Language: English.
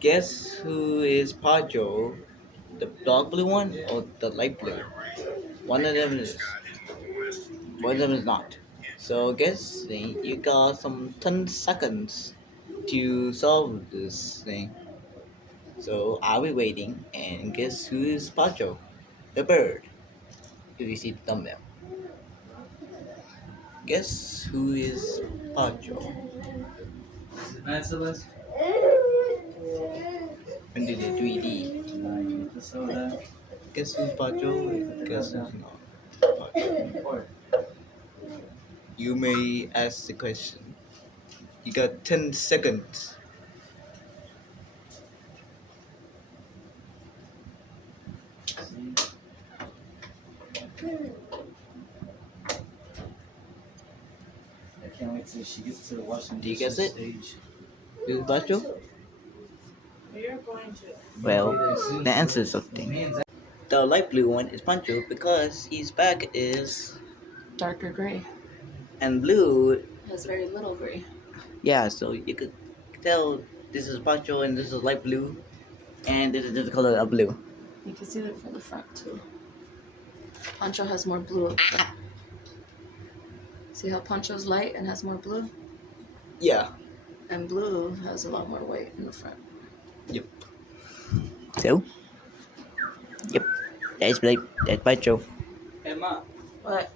Guess who is Pancho? The dark blue one or the light blue? One of them is. One of them is not. So guess you got some 10 seconds to solve this thing. So I'll be waiting and guess who is Pancho? The bird. If you see the thumbnail. Guess who is Pancho? Is it not Celeste? Under the 3D. The soda. Guess who's Pancho? Guess who's not Pancho? You may ask the question. You got 10 seconds. See? I can't wait till she gets to the Washington Do you guess it? stage. Who's Pancho? You're going to. Well, the answer is something. The light blue one is Pancho because his back is Darker gray. and blue. Has very little gray. Yeah, so you could tell this is Pancho and this is light blue, and this is the color of blue. You can see that from the front too. Pancho has more blue. See how Pancho's light and has more blue? Yeah. And blue has a lot more white in the front. Yep. So. Yep. That's Pancho. Hey, Ma. What?